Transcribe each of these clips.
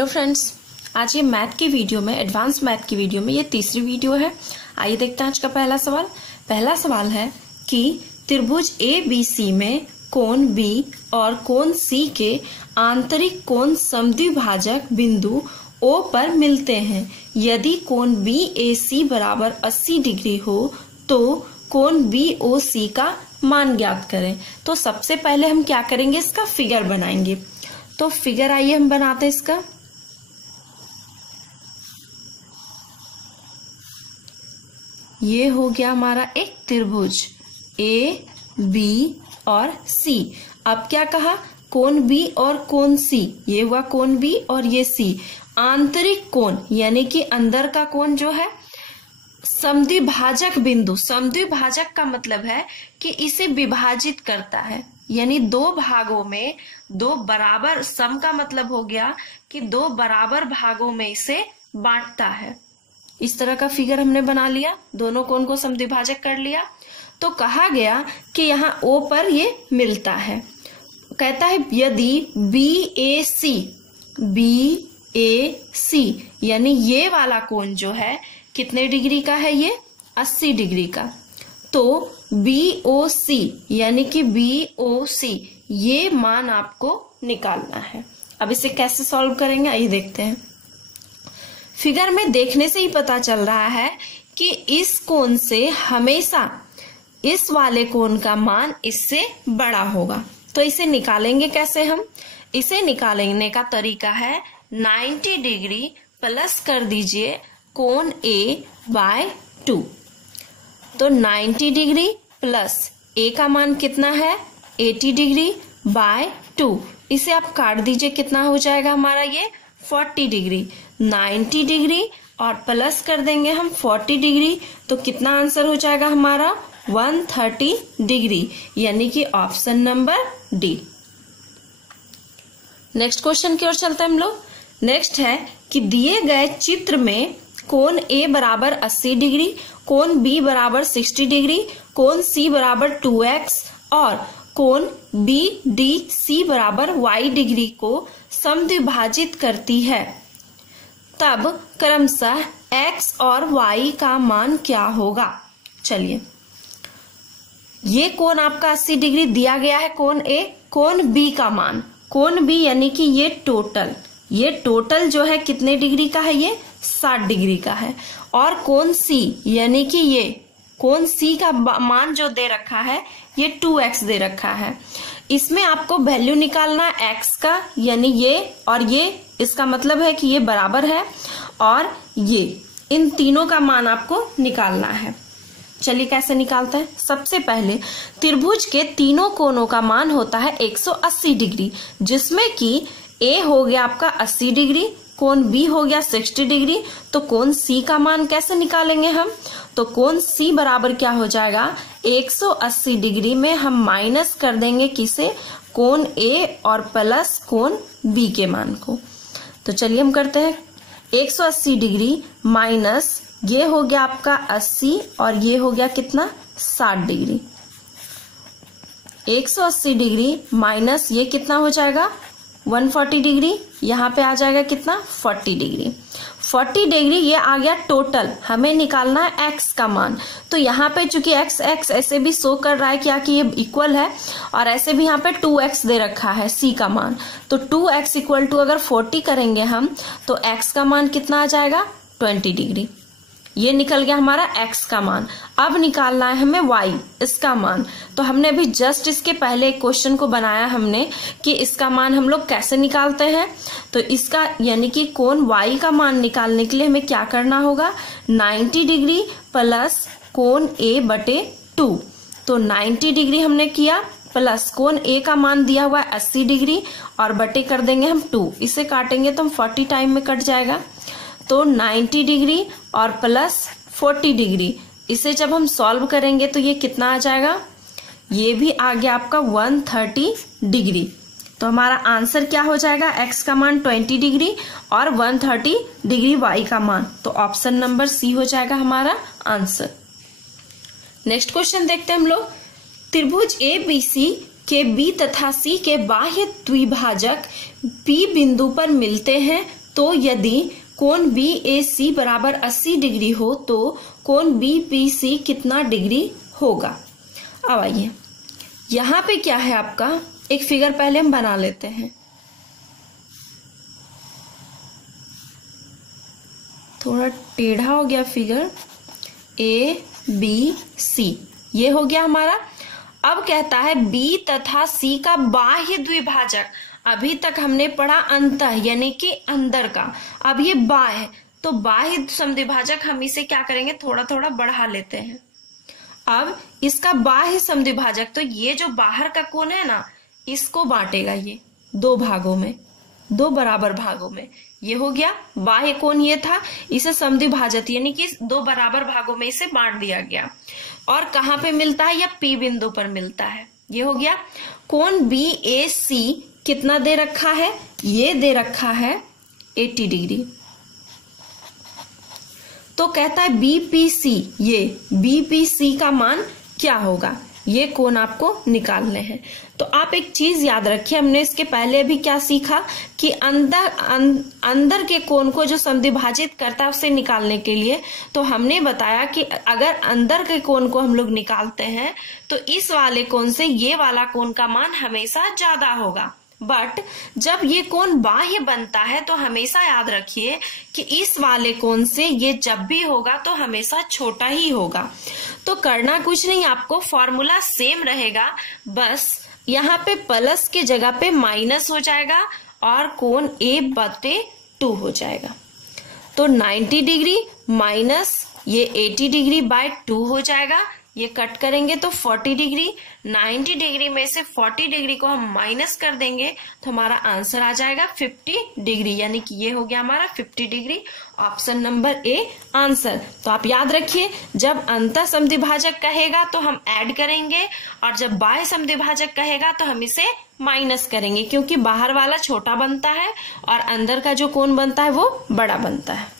Hello friends, आज ये math की वीडियो में, एडवांस मैथ की वीडियो में ये तीसरी वीडियो है। आइए देखते हैं आज का पहला सवाल। पहला सवाल है कि त्रिभुज ABC में कोण B और कोण C के आंतरिक कोण समद्विभाजक बिंदु O पर मिलते हैं। यदि कोण BAC बराबर 80 डिग्री हो तो कोण BOC का मान ज्ञात करें। तो सबसे पहले हम क्या करेंगे, इसका फिगर बनाएंगे। तो फिगर आइए हम बनाते हैं इसका। ये हो गया हमारा एक त्रिभुज A, B और C। अब क्या कहा, कोण B और कोण C, ये हुआ कोण B और ये C। आंतरिक कोण यानी कि अंदर का कोण जो है समद्विभाजक बिंदु, समद्विभाजक का मतलब है कि इसे विभाजित करता है, यानी दो भागों में दो बराबर, सम का मतलब हो गया कि दो बराबर भागों में इसे बांटता है। इस तरह का फिगर हमने बना लिया, दोनों कोण को समद्विभाजक कर लिया। तो कहा गया कि यहाँ O पर ये मिलता है। कहता है यदि BAC यानी ये वाला कोण जो है कितने डिग्री का है, ये 80 डिग्री का, तो BOC यानी कि BOC ये मान आपको निकालना है। अब इसे कैसे सॉल्व करेंगे आइए देखते हैं। फिगर में देखने से ही पता चल रहा है कि इस कोण से हमेशा इस वाले कोण का मान इससे बड़ा होगा। तो इसे निकालेंगे कैसे हम, इसे निकालने का तरीका है 90 डिग्री प्लस कर दीजिए कोण A/2। तो 90 डिग्री प्लस A का मान कितना है 80 डिग्री बाय 2, इसे आप काट दीजिए, कितना हो जाएगा हमारा ये 40 डिग्री। 90 डिग्री और प्लस कर देंगे हम 40 डिग्री, तो कितना आंसर हो जाएगा हमारा 130 डिग्री, यानी कि option number D. Next question की ओर चलते हैं हम लोग। नेक्स्ट है कि दिए गए चित्र में कोण A बराबर 80 डिग्री, कोण B बराबर 60 डिग्री, कोण C बराबर 2x और कोण BDC बराबर y डिग्री को समद्विभाजित करती है, तब क्रमशः x और y का मान क्या होगा। चलिए, ये कोण आपका 80 डिग्री दिया गया है कोण A, कोण B का मान, कोण B यानी कि ये टोटल जो है कितने डिग्री का है, ये 60 डिग्री का है। और कोण C यानी कि ये कोण C का मान जो दे रखा है ये 2x दे रखा है। इसमें आपको वैल्यू निकालना है x का, यानी ये और ये, इसका मतलब है कि ये बराबर है, और ये, इन तीनों का मान आपको निकालना है। चलिए कैसे निकालते हैं। सबसे पहले त्रिभुज के तीनों कोणों का मान होता है 180 डिग्री, जिसमें कि A हो गया आपका 80 डिग्री, कोण B हो गया 60 डिग्री। तो कोण C का मान कैसे निकालेंगे हम, तो कोण C बराबर क्या हो जाएगा 180 डिग्री में हम माइनस कर देंगे किसे, कोण A और प्लस कोण B के मान को। तो चलिए हम करते हैं 180 डिग्री माइनस ये हो गया आपका 80 और ये हो गया कितना 60 डिग्री। 180 डिग्री माइनस ये कितना हो जाएगा 140 डिग्री, यहाँ पे आ जाएगा कितना 40 डिग्री। 40 डिग्री ये आ गया टोटल, हमें निकालना है x का मान। तो यहाँ पे चूंकि x ऐसे भी शो कर रहा है क्या कि ये इक्वल है, और ऐसे भी यहाँ पे 2x दे रखा है c का मान। तो 2x इक्वल टू अगर 40 करेंगे हम तो x का मान कितना आ जाएगा 20 डिग्री। ये निकल गया हमारा x का मान। अब निकालना है हमें y, इसका मान। तो हमने अभी जस्ट इसके पहले एक क्वेश्चन को बनाया हमने कि इसका मान हम लोग कैसे निकालते हैं। तो इसका यानी कि कोण y का मान निकालने के लिए हमें क्या करना होगा, 90 डिग्री प्लस कोण A/2। तो 90 डिग्री हमने किया प्लस कोण A का मान दिया हुआ है 80 डिग्री और बटे कर देंगे हम 2, इसे काटेंगे तो हम 40 टाइम में कट जाएगा। तो 90 डिग्री और प्लस 40 डिग्री, इसे जब हम सॉल्व करेंगे तो ये कितना आ जाएगा, ये भी आ गया आपका 130 डिग्री। तो हमारा आंसर क्या हो जाएगा, x का मान 20 डिग्री और 130 डिग्री y का मान। तो ऑप्शन नंबर सी हो जाएगा हमारा आंसर। नेक्स्ट क्वेश्चन देखते हैं हम लोग। त्रिभुज ABC के B तथा C के बाह्य द्विभाजक P बिंदु पर मिलते हैं तो यदि कोण BAC बराबर 80 डिग्री हो तो कोण BPC कितना डिग्री होगा। अब आइए, यहाँ पे क्या है आपका, एक फिगर पहले हम बना लेते हैं। थोड़ा टेढ़ा हो गया फिगर, ABC ये हो गया हमारा। अब कहता है B तथा C का बाह्य द्विभाजक, अभी तक हमने पढ़ा अंतः यानी कि अंदर का, अब ये बाह्य, तो बाह्य समद्विभाजक हम इसे क्या करेंगे, थोड़ा थोड़ा बढ़ा लेते हैं। अब इसका बाह्य समद्विभाजक, तो ये जो बाहर का कोण है ना, इसको बांटेगा ये दो भागों में, दो बराबर भागों में। ये हो गया बाह्य कोण, ये था, इसे समद्विभाजक यानी कि दो बराबर भागों में इसे बांट दिया गया। और कहाँ पे मिलता है, या P बिंदु पर मिलता है। ये हो गया। कोण BAC कितना दे रखा है, ये दे रखा है 80 डिग्री। तो कहता है BPC, ये BPC का मान क्या होगा, ये कोण आपको निकालने हैं। तो आप एक चीज याद रखिए, हमने इसके पहले भी क्या सीखा कि अंदर के कोण को जो समद्विभाजित करता है उसे निकालने के लिए, तो हमने बताया कि अगर अंदर के कोण को हम लोग निकालते हैं तो इस वाले कोण से ये वाला कोण का मान हमेशा ज्यादा होगा। बट जब ये कोण बाह्य बनता है तो हमेशा याद रखिए कि इस वाले कोण से ये जब भी होगा तो हमेशा छोटा ही होगा। तो करना कुछ नहीं, आपको फॉर्मूला सेम रहेगा, बस यहाँ पे प्लस के जगह पे माइनस हो जाएगा और कोण A/2 हो जाएगा। तो 90 डिग्री माइनस ये 80 डिग्री बाय 2 हो जाएगा। ये कट करेंगे तो 40 डिग्री, 90 डिग्री में से 40 डिग्री को हम माइनस कर देंगे तो हमारा आंसर आ जाएगा 50 डिग्री, यानी कि ये हो गया हमारा 50 degree. Option number A answer. तो आप याद रखिए, जब अंतः समद्विभाजक कहेगा तो हम ऐड करेंगे और जब बाह्य समद्विभाजक कहेगा तो हम इसे माइनस करेंगे, क्योंकि बाहर वाला छोटा बनता है और अंदर का जो कोण बनता है वो बड़ा बनता है।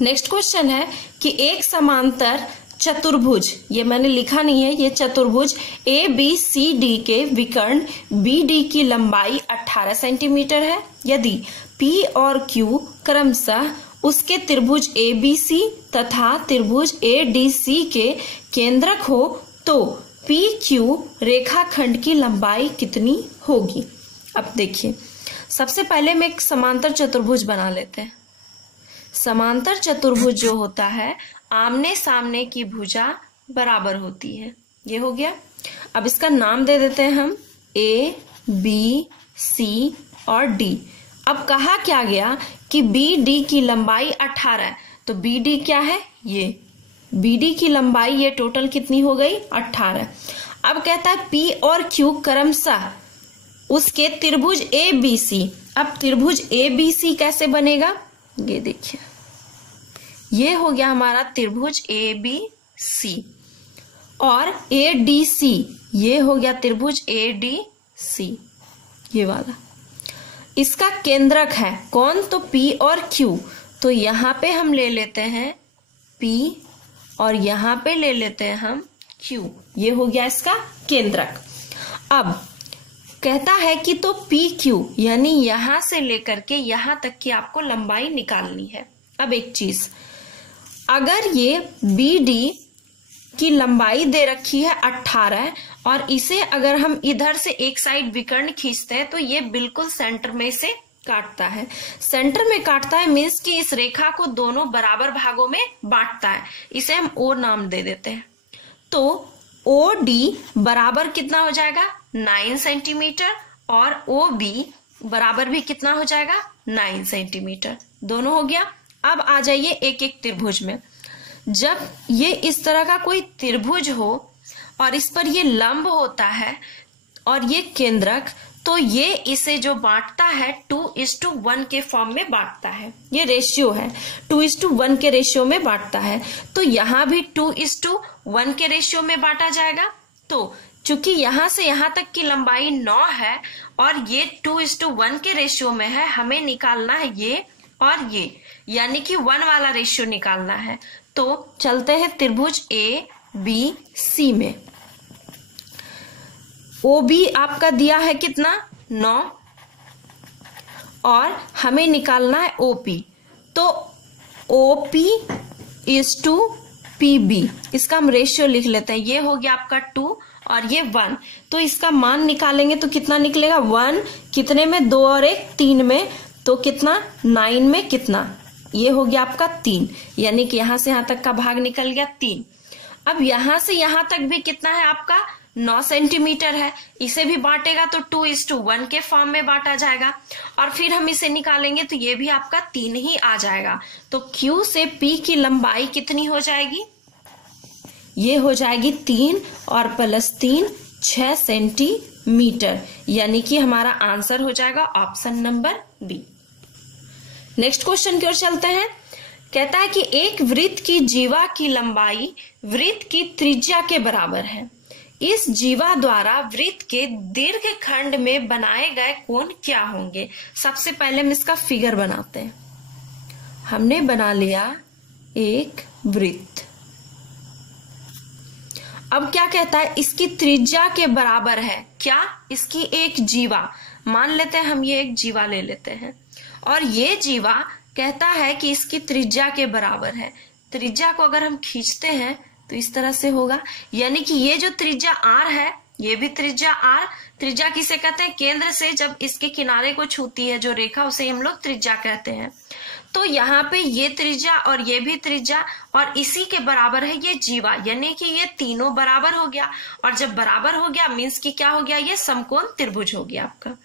नेक्स्ट क्वेश्चन है कि एक समांतर चतुर्भुज, ये मैंने लिखा नहीं है, ये चतुर्भुज ABCD के विकर्ण BD की लंबाई 18 सेंटीमीटर है। यदि P और Q क्रमशः उसके त्रिभुज ABC तथा त्रिभुज ADC के केंद्रक हो तो PQ रेखाखंड की लंबाई कितनी होगी। अब देखिए, सबसे पहले मैं एक समांतर चतुर्भुज बना लेते हैं। समांतर चतुर्भुज जो होता है, आमने सामने की भुजा बराबर होती है। ये हो गया। अब इसका नाम दे देते हैं हम A, B, C और D। अब कहा क्या गया कि BD की लंबाई 18 है, तो BD क्या है, ये BD की लंबाई ये टोटल कितनी हो गई, 18। अब कहता है P और Q क्रमशः उसके त्रिभुज ABC। अब त्रिभुज ABC कैसे बनेगा, ये देखिए, ये हो गया हमारा त्रिभुज ABC और ADC, ये हो गया त्रिभुज ADC, ये वाला। इसका केंद्रक है कौन, तो P और Q। तो यहां पे हम ले लेते हैं P और यहां पे ले लेते हैं हम Q, ये हो गया इसका केंद्रक। अब कहता है कि तो PQ यानी यहां से लेकर के यहां तक की आपको लंबाई निकालनी है। अब एक चीज, अगर ये BD की लंबाई दे रखी है 18 और इसे अगर हम इधर से एक साइड विकर्ण खींचते हैं तो ये बिल्कुल सेंटर में से काटता है। सेंटर में काटता है मीन्स कि इस रेखा को दोनों बराबर भागों में बांटता है। इसे हम O नाम दे देते हैं। तो OD बराबर कितना हो जाएगा, 9 सेंटीमीटर और OB बराबर भी कितना हो जाएगा, 9 सेंटीमीटर। दोनों हो गया। अब आ जाइए एक एक त्रिभुज में। जब ये इस तरह का कोई त्रिभुज हो और इस पर ये लंब होता है और ये केंद्रक, तो ये इसे जो बांटता है 2:1 के फॉर्म में बांटता है। ये रेशियो है, 2:1 के रेशियो में बांटता है। तो यहां भी 2:1 के रेशियो में बांटा जाएगा। तो चूंकि यहां से यहां तक की लंबाई 9 है और ये 2:1 के रेशियो में है, हमें निकालना है ये और ये, यानी कि 1 वाला रेशियो निकालना है। तो चलते हैं त्रिभुज ABC में। OB आपका दिया है कितना, 9 और हमें निकालना है ओपी। तो ओपी इज टू पीबी, इसका हम रेशियो लिख लेते हैं। ये हो गया आपका 2 और ये 1, तो इसका मान निकालेंगे तो कितना निकलेगा, 1 कितने में, 2 और 1 3 में, तो कितना 9 में कितना, ये हो गया आपका 3, यानी कि यहां से यहां तक का भाग निकल गया 3। अब यहां से यहां तक भी कितना है आपका 9 सेंटीमीटर है, इसे भी बांटेगा तो 2:1 के फॉर्म में बांटा जाएगा, और फिर हम इसे निकालेंगे तो ये भी आपका 3 ही आ जाएगा। तो Q से P की लंबाई कितनी हो जाएगी, ये हो जाएगी 3 और +3 6 सेंटीमीटर, यानी कि हमारा आंसर हो जाएगा option number B. Next question की ओर चलते हैं। कहता है कि एक वृत्त की जीवा की लंबाई वृत्त की त्रिज्या के बराबर है। इस जीवा द्वारा वृत्त के दीर्घ खंड में बनाए गए कोण क्या होंगे। सबसे पहले हम इसका फिगर बनाते हैं। हमने बना लिया एक वृत्त। अब क्या कहता है, इसकी त्रिज्या के बराबर है क्या, इसकी एक जीवा, मान लेते हैं हम ये एक जीवा ले लेते हैं, और ये जीवा कहता है कि इसकी त्रिज्या के बराबर है। त्रिज्या को अगर हम खींचते हैं तो इस तरह से होगा, यानी कि ये जो त्रिज्या r है, ये भी त्रिज्या r। त्रिज्या किसे कहते हैं, केंद्र से जब इसके किनारे को छूती है जो रेखा, उसे हम लोग त्रिज्या कहते हैं। तो यहाँ पे ये त्रिज्या और ये भी त्रिज्या, और इसी के बराबर है ये जीवा, यानी कि ये तीनों बराबर हो गया। और जब बराबर हो गया मीन्स कि क्या हो गया, ये समकोण त्रिभुज हो गया आपका।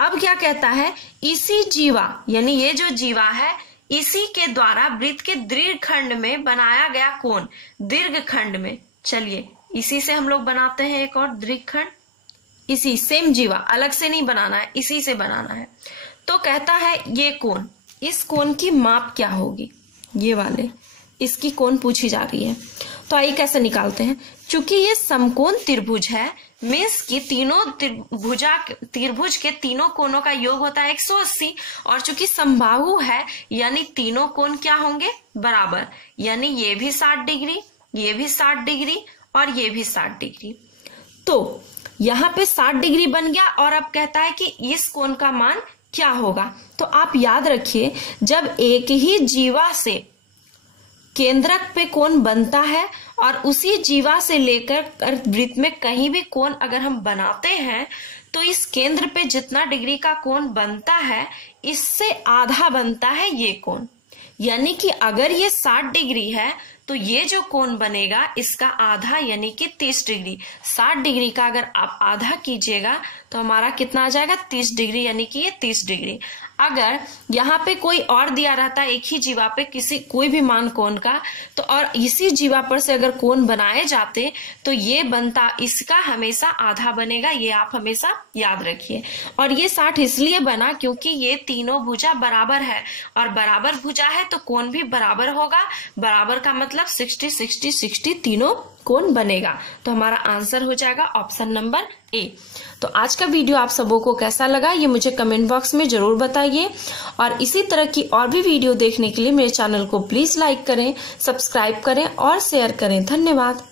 अब क्या कहता है, इसी जीवा यानी ये जो जीवा है, इसी के द्वारा वृत्त के दीर्घ खंड में बनाया गया कोण, दीर्घ खंड में, चलिए इसी से हम लोग बनाते हैं एक और दीर्घ खंड, इसी सेम जीवा, अलग से नहीं बनाना है, इसी से बनाना है। तो कहता है ये कोण, इस कोण की माप क्या होगी, ये वाले इसकी कोण पूछी जा रही है। तो आइए कैसे निकालते हैं। चूंकि ये समकोण त्रिभुज है, मीन्स की तीनों त्रिभुज के तीनों कोणों का योग होता है 180, और चूंकि समबाहु है यानी तीनों कोण क्या होंगे, बराबर, यानी ये भी 60 डिग्री, ये भी 60 डिग्री और ये भी 60 डिग्री। तो यहाँ पे 60 डिग्री बन गया, और अब कहता है कि इस कोण का मान क्या होगा। तो आप याद रखिए, जब एक ही जीवा से केंद्रक पे कोण बनता है और उसी जीवा से लेकर वृत्त में कहीं भी कोण अगर हम बनाते हैं, तो इस केंद्र पे जितना डिग्री का कोण बनता है, इससे आधा बनता है ये कोण। यानी कि अगर ये 60 डिग्री है तो ये जो कोण बनेगा इसका आधा यानी कि 30 डिग्री। 60 डिग्री का अगर आप आधा कीजिएगा तो हमारा कितना आ जाएगा, 30 डिग्री, यानी कि ये 30 डिग्री। अगर यहाँ पे कोई और दिया रहता है एक ही जीवा पे किसी कोई भी मान कोण का, तो और इसी जीवा पर से अगर कोण बनाए जाते तो ये बनता, इसका हमेशा आधा बनेगा, ये आप हमेशा याद रखिए। और ये 60 इसलिए बना क्योंकि ये तीनों भुजा बराबर है, और बराबर भुजा है तो कोण भी बराबर होगा। बराबर का मतलब 60 60 60 तीनों कोण बनेगा। तो हमारा आंसर हो जाएगा ऑप्शन नंबर ए। तो आज का वीडियो आप सबों को कैसा लगा ये मुझे कमेंट बॉक्स में जरूर बताइए, और इसी तरह की और भी वीडियो देखने के लिए मेरे चैनल को प्लीज लाइक करें, सब्सक्राइब करें और शेयर करें। धन्यवाद।